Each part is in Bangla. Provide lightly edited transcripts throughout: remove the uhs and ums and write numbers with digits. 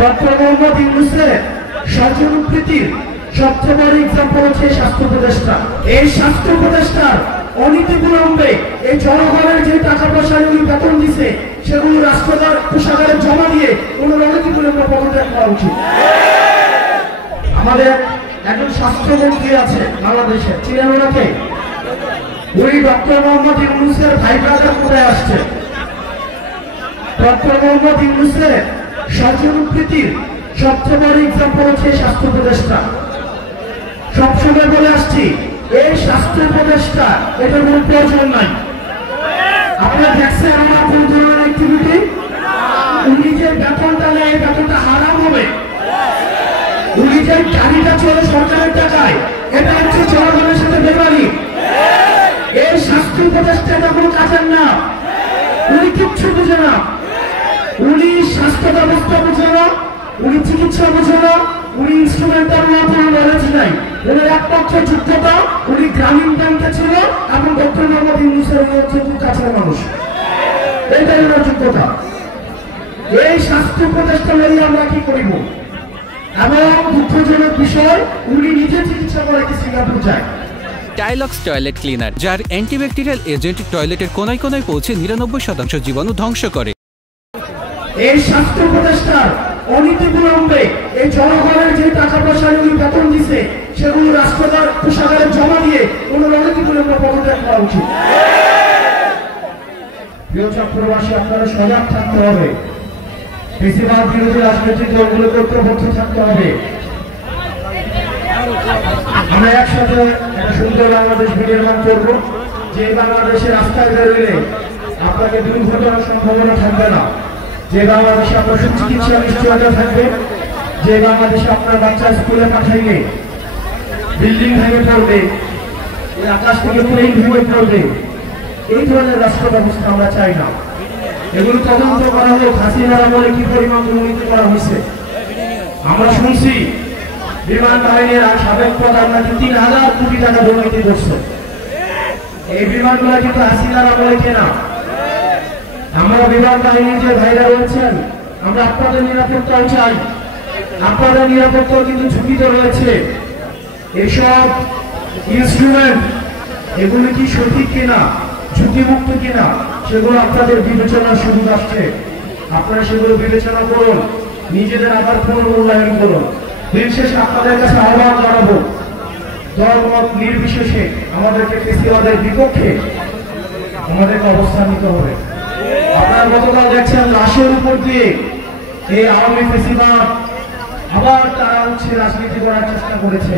ডক্টর মোহাম্মদ ইউনূসের স্বজনপ্রীতির সবচেয়ে বড় এক্সাম্পল হচ্ছে স্বাস্থ্য উপদেষ্টা। এই স্বাস্থ্য উপদেষ্টার অনীতিবিলম্বে এই জনগণের যে টাকা পয়সা উনি বেতন দিছে সেগুলো রাষ্ট্রদার কোষাগারে জমা দিয়ে ওনার অনীতিবিলম্বে পদত্যাগ করা উচিত। আমাদের একজন স্বাস্থ্যমন্ত্রী আছে বাংলাদেশে, চিনেন ওনাকে? উনি ডক্টর মোহাম্মদ ইউনূসের ভাই ব্রাদার কোথায় আসছে। ডক্টর মোহাম্মদ ইউনূসের স্বজনপ্রীতির সবচেয়ে বড় এক্সাম্পল হচ্ছে স্বাস্থ্য উপদেষ্টা। সবসময় বলে আসছি এই স্বাস্থ্য উপদেষ্টা এটার কোনো প্রয়োজন নাই। আপনারা দেখছেন আমার কোন ধরনের অ্যাক্টিভিটি? উনি যে বেতনটা নেয় এই বেতনটা হারাম হবে। উনি যে গাড়িটা চলে সরকারের টাকায় এটা হচ্ছে জনগণের সাথে বেমানি। এই স্বাস্থ্য উপদেষ্টাটা কোনো কাজের না। উনি কিচ্ছু বুঝে না। উনি স্বাস্থ্য ব্যবস্থা বুঝে না, উনি চিকিৎসা বুঝে না, উনি ইনস্ট্রুমেন্টাল না, কোনো নলেজ নাই। ওনার একমাত্র যোগ্যতা উনি গ্রামীণ ব্যাংকে ছিল এবং ডক্টর মোহাম্মদ ইউনূসের খুব কাছের মানুষ। এইটাই ওনার যোগ্যতা। এই স্বাস্থ্য উপদেষ্টা নিয়ে আমরা কি করিব? এবং দুঃখজনক বিষয় উনি নিজে চিকিৎসা করাইতে সিঙ্গাপুর যায়। টাইলক্স টয়লেট ক্লিনার, যার অ্যান্টিব্যাকটেরিয়াল এজেন্ট টয়লেটের কোনায় কোনায় পৌঁছে 99% জীবাণু ধ্বংস করে। এই স্বাস্থ্য উপদেষ্টার অনীতিবিলম্বে এই জনগণের যে টাকা পয়সা উনি বেতন দিছে সেগুলো রাষ্ট্রদার কোষাগারে জমা দিয়ে ওনার অনীতিবিলম্বে পদত্যাগ করা উচিত। প্রিয় চট্টগ্রামবাসী, আপনারা সজাগ থাকতে হবে। বেশিরভাগ বিরোধী রাজনৈতিক দলগুলোকে ঐক্যবদ্ধ থাকতে হবে। আমরা একসাথে একটা সুন্দর বাংলাদেশ বিনির্মাণ করব, যে বাংলাদেশের রাস্তায় বেরোলে আপনাকে দুর্ঘটনার সম্ভাবনা থাকবে না, যে বাংলাদেশে আপনার সুচিকিৎসা নিশ্চয়তা থাকবে, যে বাংলাদেশে আপনার বাচ্চা স্কুলে পাঠাইলে বিল্ডিং ভেঙে পড়বে, আকাশ থেকে প্লেন ভেঙে পড়বে, এই ধরনের রাষ্ট্র ব্যবস্থা আমরা চাই না। এগুলো তদন্ত করা হোক হাসিনার আমলে কি পরিমাণ দুর্নীতি করা হয়েছে। আমরা শুনছি বিমান বাহিনীর সাবেক প্রধান নাকি 3000 কোটি টাকা দুর্নীতি করছে। এই বিমানগুলো কিন্তু হাসিনার আমলে কেনা। আমরা বিমান বাহিনীর যে ভাইরা রয়েছেন, আমরা আপনাদের নিরাপত্তাও চাই। আপনাদের নিরাপত্তাও কিন্তু ঝুঁকিতে রয়েছে। এইসব ইনস্ট্রুমেন্ট এগুলো কি সঠিক কিনা, ঝুঁকিমুক্ত কিনা, সেগুলো আপনাদের বিবেচনার সুযোগ আসছে। আপনারা সেগুলো বিবেচনা করুন, নিজেদের আবার পুনর্মূল্যায়ন করুন। দিন শেষে আপনাদের কাছে আহ্বান জানাবো, দলমত নির্বিশেষে আমাদেরকে ফেসিবাদের বিপক্ষে আমাদেরকে অবস্থান নিতে হবে। আপনারা গতকাল দেখছেন লাশের উপর দিয়ে এই আওয়ামী ফেসিবাদ আবার তারা হচ্ছে রাজনীতি করার চেষ্টা করেছে।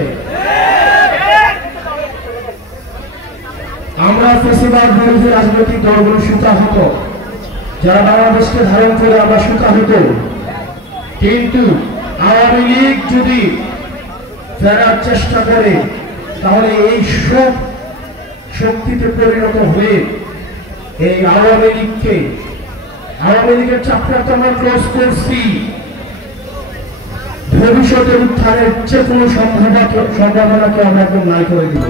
আমরা ফেসিবাদ বিরোধী রাজনৈতিক দলগুলো সুতাহত, যারা বাংলাদেশকে ধারণ করে আমরা সুতাহত। কিন্তু আওয়ামী লীগ যদি ফেরার চেষ্টা করে তাহলে এই সব শক্তিতে পরিণত হয়ে এই আওয়ামী লীগের চ্যাপ্টারটা আমরা ক্লোজ করছি। ভবিষ্যতের উত্থানের যে কোনো সম্ভাবনাকে আমরা একদম নাই করে দিব।